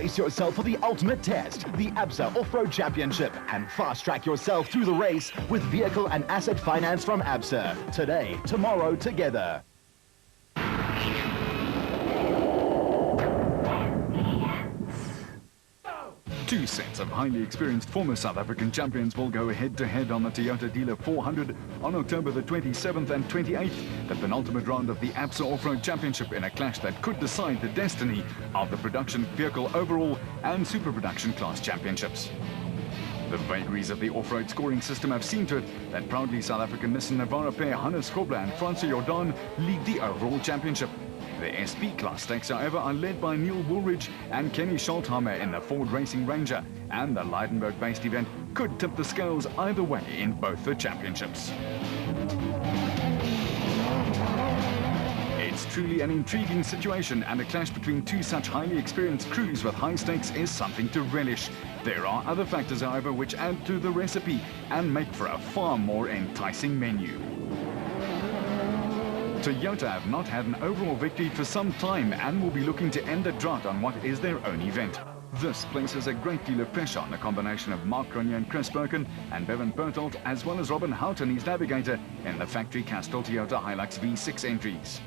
Brace yourself for the ultimate test, the ABSA Off-Road Championship, and fast-track yourself through the race with vehicle and asset finance from ABSA. Today, tomorrow, together. Two sets of highly experienced former South African champions will go head-to-head on the Toyota Dealer 400 on October the 27th and 28th, the penultimate round of the ABSA Off-Road Championship, in a clash that could decide the destiny of the production vehicle overall and super production class championships. The vagaries of the off-road scoring system have seen to it that proudly South African Nissan Navara pair Hannes Grobler and Francois Jordan lead the overall championship. The SP class stakes, however, are led by Neil Woolridge and Kenny Scholtheimer in the Ford Racing Ranger, and the Leidenburg-based event could tip the scales either way in both the championships. It's truly an intriguing situation, and a clash between two such highly experienced crews with high stakes is something to relish. There are other factors, however, which add to the recipe and make for a far more enticing menu. Toyota have not had an overall victory for some time and will be looking to end the drought on what is their own event. This places a great deal of pressure on the combination of Mark Cronier and Chris Birkin and Bevan Bertolt, as well as Robin Houghton, his navigator, in the factory Castrol Toyota Hilux V6 entries.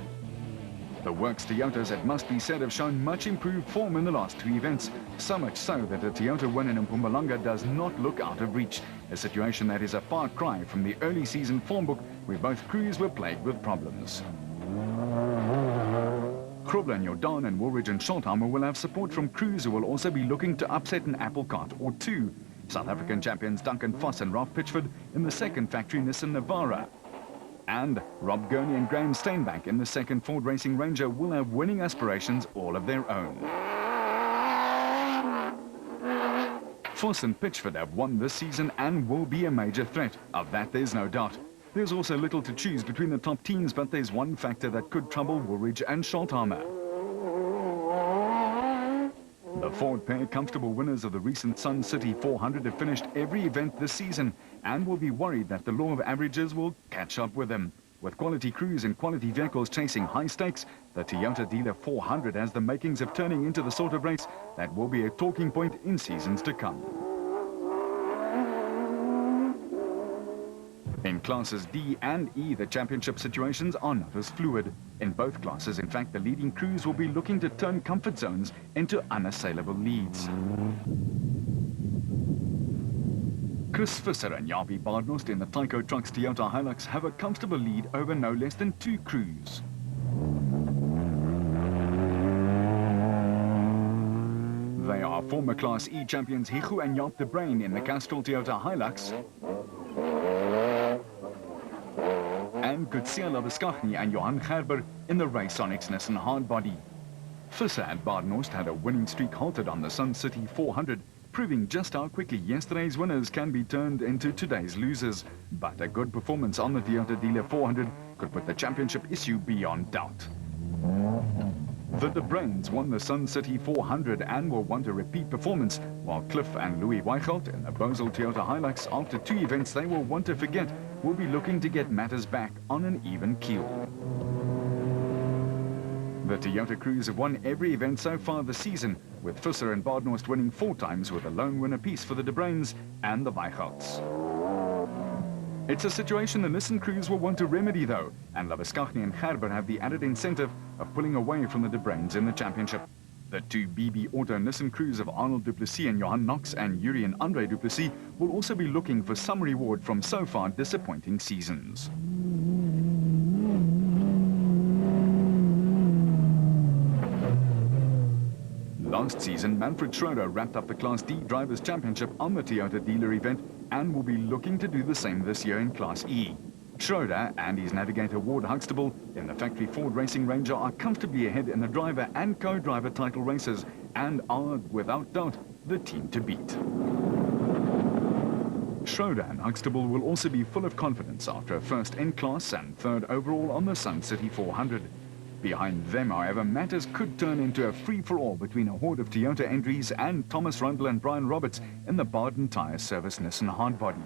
The Works Toyotas, it must be said, have shown much improved form in the last two events, so much so that a Toyota win in Mpumalanga does not look out of reach, a situation that is a far cry from the early season form book where both crews were plagued with problems. Grobler and Jordan and Woolridge and Scholtheimer will have support from crews who will also be looking to upset an apple cart or two. South African champions Duncan Foss and Ralph Pitchford in the second factory Nissan Navara. And Rob Gurney and Graham Steinbach in the second Ford Racing Ranger will have winning aspirations all of their own. Foss and Pitchford have won this season and will be a major threat. Of that, there's no doubt. There's also little to choose between the top teams, but there's one factor that could trouble Woolridge and Scholtheimer. The Ford pair, comfortable winners of the recent Sun City 400, have finished every event this season and will be worried that the law of averages will catch up with them. With quality crews and quality vehicles chasing high stakes, the Toyota Dealer 400 has the makings of turning into the sort of race that will be a talking point in seasons to come. In classes D and E, the championship situations are not as fluid. In both classes, in fact, the leading crews will be looking to turn comfort zones into unassailable leads. Chris Visser and Javi Baardnost in the Tyco Trucks Toyota Hilux have a comfortable lead over no less than two crews. They are former Class E champions Hichu and Jaap de Bruin in the Castrol Toyota Hilux, and Kutsia Labeskaghni and Johan Gerber in the Raysonics Nissan Hardbody. Visser and Baardnost had a winning streak halted on the Sun City 400, proving just how quickly yesterday's winners can be turned into today's losers. But a good performance on the Toyota Dealer 400 could put the championship issue beyond doubt. The De Bruins won the Sun City 400 and will want a repeat performance, while Cliff and Louis Weichelt in the Bosel Toyota Hilux, after two events they will want to forget, will be looking to get matters back on an even keel. The Toyota crews have won every event so far this season, with Visser and Baardnost winning 4 times with a lone win apiece for the De Bruins and the Weichelts. It's a situation the Nissan crews will want to remedy though, and Labeskaghni and Gerber have the added incentive of pulling away from the De Bruins in the championship. The two BB Auto Nissan crews of Arnold Du Plessis and Johan Knox and Yuri and Andre Du Plessis will also be looking for some reward from so far disappointing seasons. Last season, Manfred Schroeder wrapped up the Class D Drivers' Championship on the Toyota Dealer event and will be looking to do the same this year in Class E. Schroeder and his navigator Ward Huxtable in the factory Ford Racing Ranger are comfortably ahead in the driver and co-driver title races and are, without doubt, the team to beat. Schroeder and Huxtable will also be full of confidence after a first in-class and third overall on the Sun City 400. Behind them, however, matters could turn into a free-for-all between a horde of Toyota entries and Thomas Rundle and Brian Roberts in the Baden Tyre Service Nissan Hardbody.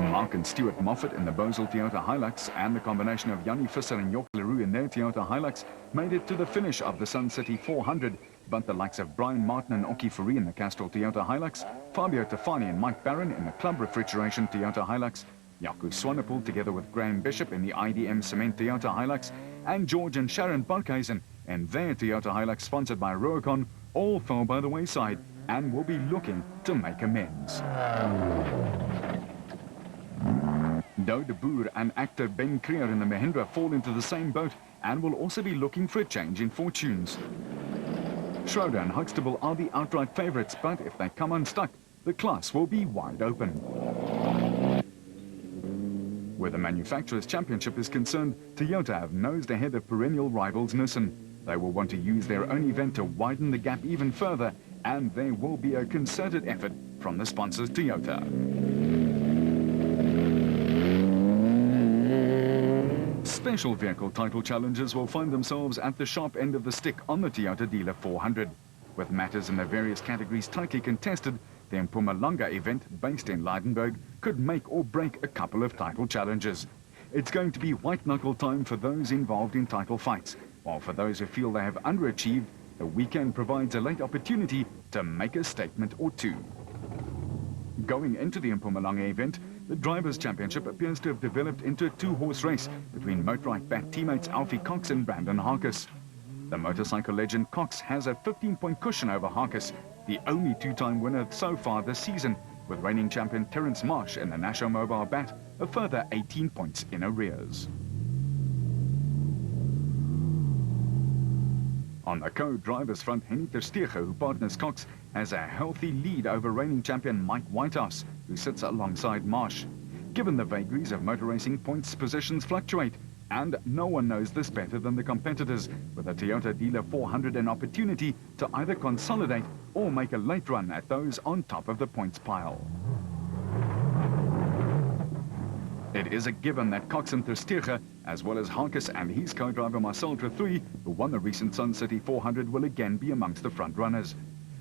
Mark and Stuart Moffat in the Bosel Toyota Hilux and the combination of Yanni Visser and Jock Leroux in their Toyota Hilux made it to the finish of the Sun City 400, but the likes of Brian Martin and Oki Fourie in the Castrol Toyota Hilux, Fabio Tafani and Mike Barron in the Club Refrigeration Toyota Hilux, Jaco Swanepoel together with Graham Bishop in the IDM Cement Toyota Hilux, and George and Sharon Barkhuizen in their Toyota Hilux sponsored by Rubicon all fell by the wayside and will be looking to make amends. Doe de Boer and actor Ben Creer in the Mahindra fall into the same boat and will also be looking for a change in fortunes. Schroeder and Huxtable are the outright favourites, but if they come unstuck, the class will be wide open. Where the Manufacturers' Championship is concerned, Toyota have nosed ahead of perennial rivals Nissan. They will want to use their own event to widen the gap even further, and there will be a concerted effort from the sponsors Toyota. Special vehicle title challengers will find themselves at the sharp end of the stick on the Toyota Dealer 400. With matters in the various categories tightly contested, the Mpumalanga event, based in Leidenburg, could make or break a couple of title challenges. It's going to be white-knuckle time for those involved in title fights, while for those who feel they have underachieved, the weekend provides a late opportunity to make a statement or two. Going into the Mpumalanga event, the Drivers' Championship appears to have developed into a two-horse race between Motorrad Bat teammates Alfie Cox and Brandon Harkis. The motorcycle legend Cox has a 15-point cushion over Harkis, the only two-time winner so far this season, with reigning champion Terence Marsh in the National Mobile Bat a further 18 points in arrears. On the co-drivers front, Henny Terstegen, who partners Cox, has a healthy lead over reigning champion Mike Whitehouse, who sits alongside Marsh. Given the vagaries of motor racing, points positions fluctuate, and no one knows this better than the competitors, with a Toyota Dealer 400 an opportunity to either consolidate or make a late run at those on top of the points pile. It is a given that Cox and Terstegen, as well as Harkis and his co-driver Marcel Trethouille, who won the recent Sun City 400, will again be amongst the front runners.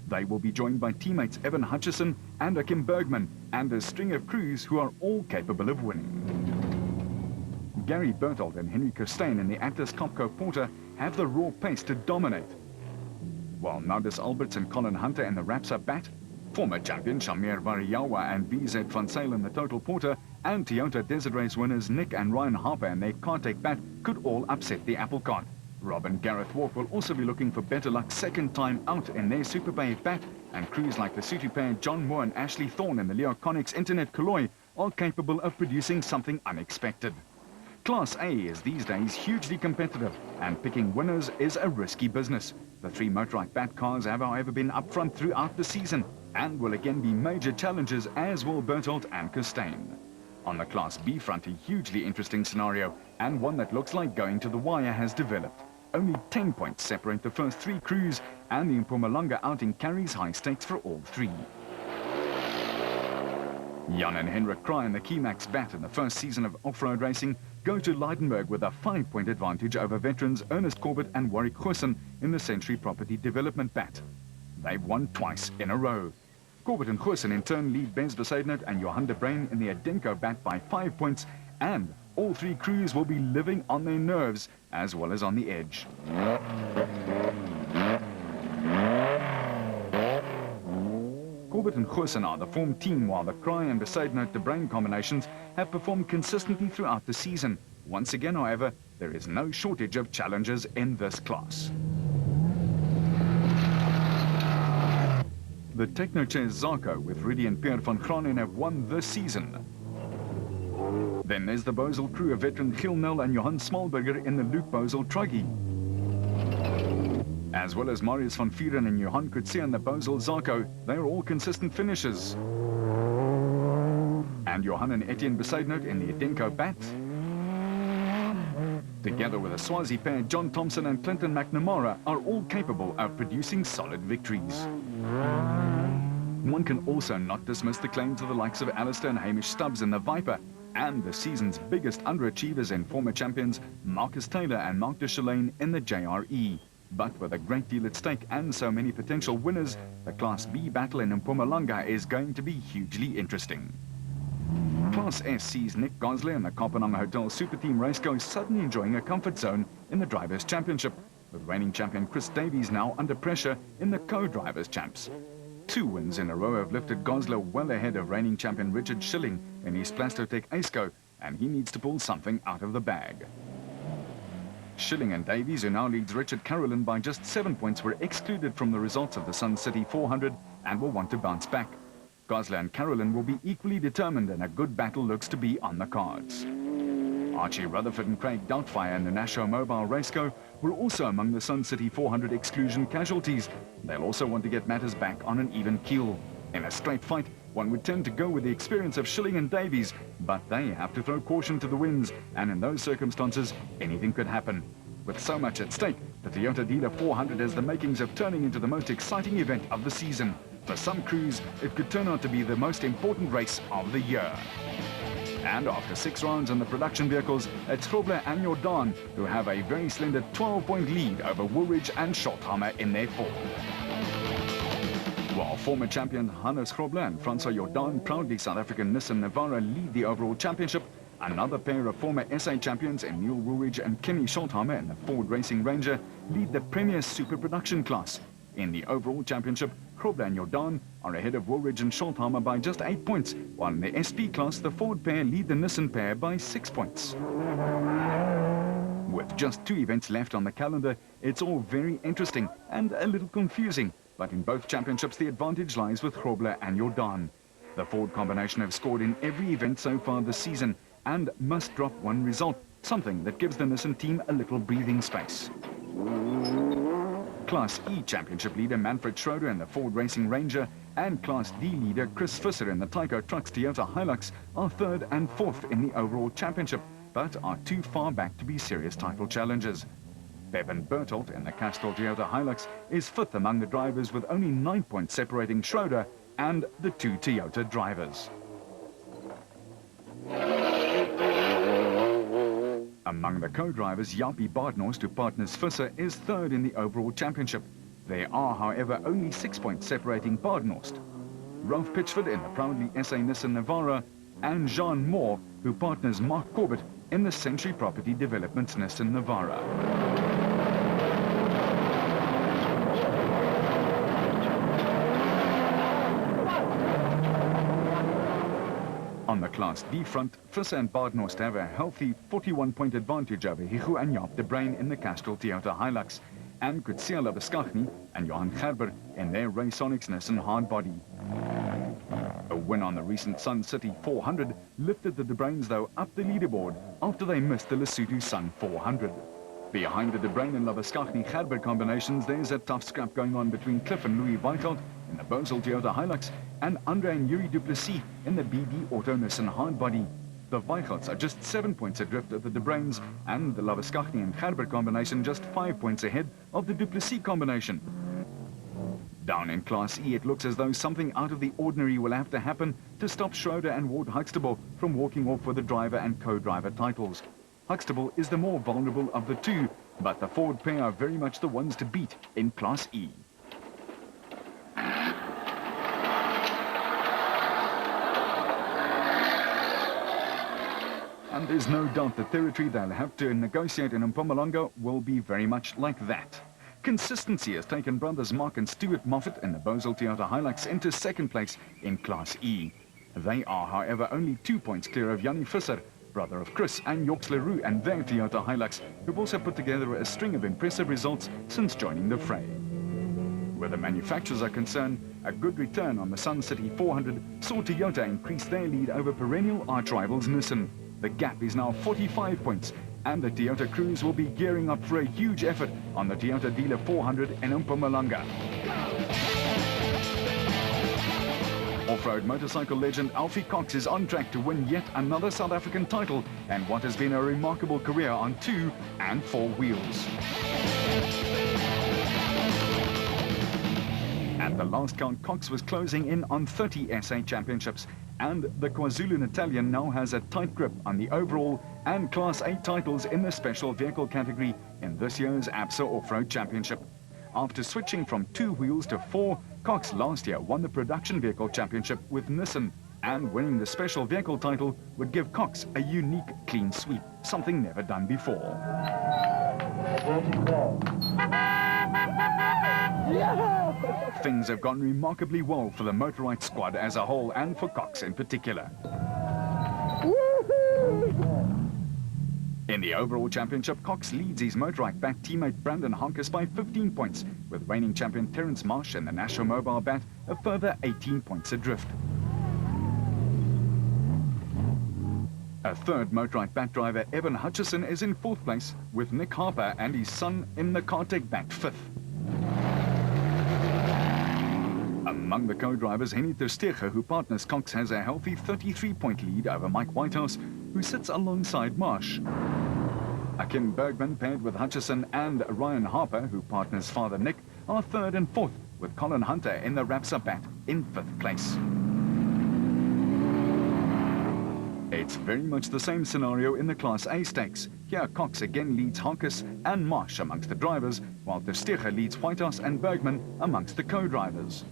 They will be joined by teammates Evan Hutchison and Kim Bergman, and a string of crews who are all capable of winning. Gary Berthold and Henry Kirstein in the Atlas Copco Porter have the raw pace to dominate, while Nardis Alberts and Colin Hunter in the Rapsa Bat, former champion Shamir Variawa and VZ Van Sale in the Total Porter, and Toyota Desert Race winners Nick and Ryan Harper and their Kartek Bat could all upset the apple cart. Rob and Gareth Walk will also be looking for better luck second time out in their Super Bay Bat, and crews like the Sutu pair John Moore and Ashley Thorne in the Leo Connex Internet Kaloi are capable of producing something unexpected. Class A is these days hugely competitive, and picking winners is a risky business. The three Motorrad Bat cars have, however, been up front throughout the season, and will again be major challenges, as will Berthold and Kirstein. On the Class B front, a hugely interesting scenario, and one that looks like going to the wire, has developed. Only 10 points separate the first three crews, and the Mpumalanga outing carries high stakes for all three. Jan and Henrik Kraai in the Keymax Bat in the first season of off-road racing go to Leidenburg with a 5-point advantage over veterans Ernest Corbett and Warwick Goosen in the Century Property Development Bat. They've won twice in a row. Corbett and Goosen in turn lead Bez Besaidnout and Johan de Bruin in the Adenko Bat by 5 points, and all three crews will be living on their nerves as well as on the edge. Corbett and Goosen are the form team, while the Kraai and Besaidnout de Bruin combinations have performed consistently throughout the season. Once again, however, there is no shortage of challengers in this class. The Technochairs Zarco with Rudy and Pierre van Granen have won this season. Then there's the Bosel crew of veteran Giel Nel and Johan Smallberger in the Luke Bosel Truggy, as well as Marius van Vieren and Johan Kutse and the Bosel Zarco. They are all consistent finishers. And Johan and Etienne Besaidnout in the Adenko Bat, together with a Swazi pair John Thompson and Clinton McNamara, are all capable of producing solid victories. One can also not dismiss the claims of the likes of Alistair and Hamish Stubbs in the Viper, and the season's biggest underachievers in former champions Marcus Taylor and Mark de Chalane in the JRE. But with a great deal at stake and so many potential winners, the Class B battle in Mpumalanga is going to be hugely interesting. Class S sees Nick Gosler and the Kopenhagen Hotel Super Team Raceco suddenly enjoying a comfort zone in the Drivers' Championship, with reigning champion Chris Davies now under pressure in the Co-Drivers' Champs. 2 wins in a row have lifted Gosler well ahead of reigning champion Richard Schilling in his Plastotech Aceco, and he needs to pull something out of the bag. Schilling and Davies, who now leads Richard Carolyn by just 7 points, were excluded from the results of the Sun City 400 and will want to bounce back. Gosler and Carolyn will be equally determined, and a good battle looks to be on the cards. Archie Rutherford and Craig Doubtfire in the Nashua Mobile Raceco were also among the Sun City 400 exclusion casualties. They'll also want to get matters back on an even keel. In a straight fight, one would tend to go with the experience of Schilling and Davies, but they have to throw caution to the winds, and in those circumstances, anything could happen. With so much at stake, the Toyota Dealer 400 has the makings of turning into the most exciting event of the season. For some crews, it could turn out to be the most important race of the year. And after 6 rounds in the production vehicles, it's Grobler and Jordan who have a very slender 12-point lead over Woolridge and Schothammer in their fall. While former champion Hannes Grobler and Francois Jordan, proudly South African Nissan Navara, lead the overall championship, another pair of former SA champions Emil Woolridge and Kenny Schothammer in the Ford Racing Ranger lead the Premier Super Production class. In the overall championship, Grobler and Jordan are ahead of Woolridge and Schothammer by just 8 points, while in the SP class, the Ford pair lead the Nissan pair by 6 points. With just 2 events left on the calendar, it's all very interesting and a little confusing, but in both championships, the advantage lies with Grobler and Jordan. The Ford combination have scored in every event so far this season and must drop one result, something that gives the Nissan team a little breathing space. Class E championship leader Manfred Schroeder in the Ford Racing Ranger and Class D leader Chris Visser in the Tyco Trucks Toyota Hilux are 3rd and 4th in the overall championship, but are too far back to be serious title challengers. Bevan Bertolt in the Castrol Toyota Hilux is 5th among the drivers, with only 9 points separating Schroeder and the 2 Toyota drivers. Among the co-drivers, Jaapie Baardhorst, who partners Visser, is 3rd in the overall championship. There are, however, only 6 points separating Baardhorst. Ralph Pitchford in the proudly SA Nissan Navara, and Jean Moore, who partners Mark Corbett in the Century Property Developments Nissan Navara. On the Class D front, Visser and Baardhorst have a healthy 41-point advantage over Hichu and Jaap de Bruin in the Castrol Toyota Hilux, and Kutsia Labuschagne and Johan Gerber in their Raysonics Nissan Hardbody. A win on the recent Sun City 400 lifted the De Bruins, though, up the leaderboard after they missed the Lesotho Sun 400. Behind the De Bruin and Labuschagne-Gerber combinations, there's a tough scrap going on between Cliff and Louis Weichelt in the Bosel Toyota Hilux and Andre and Yuri Duplessis in the BD Auto Nissan Hardbody. The Weichelts are just 7 points adrift of the De Bruins, and the Labuschagne and Gerber combination just 5 points ahead of the Duplessis combination. Down in Class E, it looks as though something out of the ordinary will have to happen to stop Schroeder and Ward Huxtable from walking off with the driver and co-driver titles. Huxtable is the more vulnerable of the two, but the Ford pair are very much the ones to beat in Class E. And there's no doubt the territory they'll have to negotiate in Mpumalanga will be very much like that. Consistency has taken brothers Mark and Stuart Moffat in the Bosel Toyota Hilux into 2nd place in Class E. They are, however, only 2 points clear of Jannie Visser, brother of Chris and Yorks Leroux and their Toyota Hilux, who've also put together a string of impressive results since joining the fray. Where the manufacturers are concerned, a good return on the Sun City 400 saw Toyota increase their lead over perennial arch rivals Nissan. The gap is now 45 points, and the Toyota crews will be gearing up for a huge effort on the Toyota Dealer 400 in Mpumalanga. Off-road motorcycle legend Alfie Cox is on track to win yet another South African title and what has been a remarkable career on 2 and 4 wheels. At the last count, Cox was closing in on 30 SA championships, and the KwaZulu-Natalian now has a tight grip on the overall and Class 8 titles in the special vehicle category in this year's ABSA Off-Road Championship. After switching from 2 wheels to 4, Cox last year won the production vehicle championship with Nissan and winning the special vehicle title would give Cox a unique clean sweep, something never done before. Things have gone remarkably well for the Motorite squad as a whole and for Cox in particular. In the overall championship, Cox leads his Motorite Bat teammate Brandon Harkes by 15 points, with reigning champion Terence Marsh and the National Mobile Bat a further 18 points adrift. A third Motorite Bat driver, Evan Hutchison, is in 4th place, with Nick Harper and his son in the Kartec Bat 5th. Among the co-drivers, Henny Terstegen, who partners Cox, has a healthy 33-point lead over Mike Whitehouse, who sits alongside Marsh. Akim Bergman, paired with Hutchison, and Ryan Harper, who partners father Nick, are 3rd and 4th, with Colin Hunter in the Rapsa Bat in 5th place. It's very much the same scenario in the Class A stakes. Here, Cox again leads Harkes and Marsh amongst the drivers, while Terstegen leads Whitehouse and Bergman amongst the co-drivers.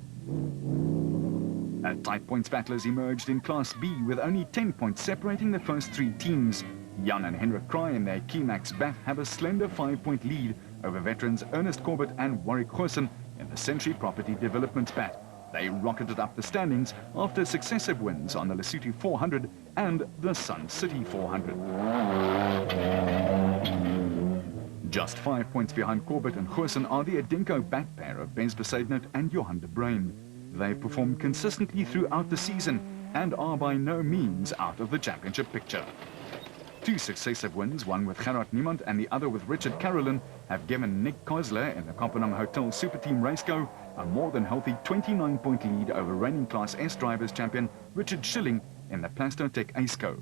A tight points battle has emerged in Class B, with only 10 points separating the first 3 teams. Jan and Henrik Kraai in their Keymax Bat have a slender 5-point lead over veterans Ernest Corbett and Warwick Goosen in the Century Property Development Bat. They rocketed up the standings after successive wins on the Lesotho 400 and the Sun City 400. Just 5 points behind Corbett and Goosen are the Adenko Bat pair of Bez Besaidnout and Johan de Bruin. They've performed consistently throughout the season and are by no means out of the championship picture. 2 successive wins, one with Gerard Niemand and the other with Richard Carolyn, have given Nick Kozler in the Kopanang Hotel Super Team Raceco a more than healthy 29-point lead over reigning Class S drivers champion Richard Schilling in the Plastotech Aceco.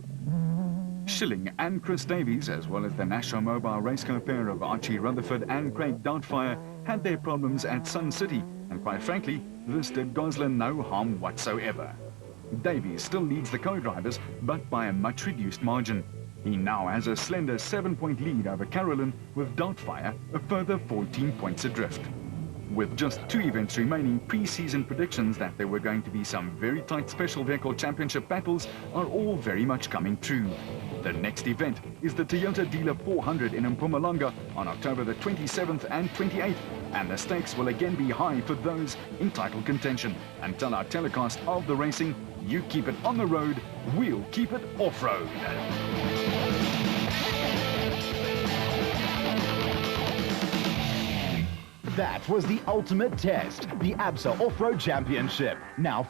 Schilling and Chris Davies, as well as the National Mobile Raceco pair of Archie Rutherford and Craig Doubtfire, had their problems at Sun City, and quite frankly, this did Gosling no harm whatsoever. Davies still leads the co-drivers, but by a much reduced margin. He now has a slender 7-point lead over Carolyn, with Doubtfire a further 14 points adrift. With just 2 events remaining, pre-season predictions that there were going to be some very tight special vehicle championship battles are all very much coming true. The next event is the Toyota Dealer 400 in Mpumalanga on October the 27th and 28th, and the stakes will again be high for those in title contention. Until our telecast of the racing, you keep it on the road, we'll keep it off-road. That was the ultimate test, the ABSA Off-Road Championship. Now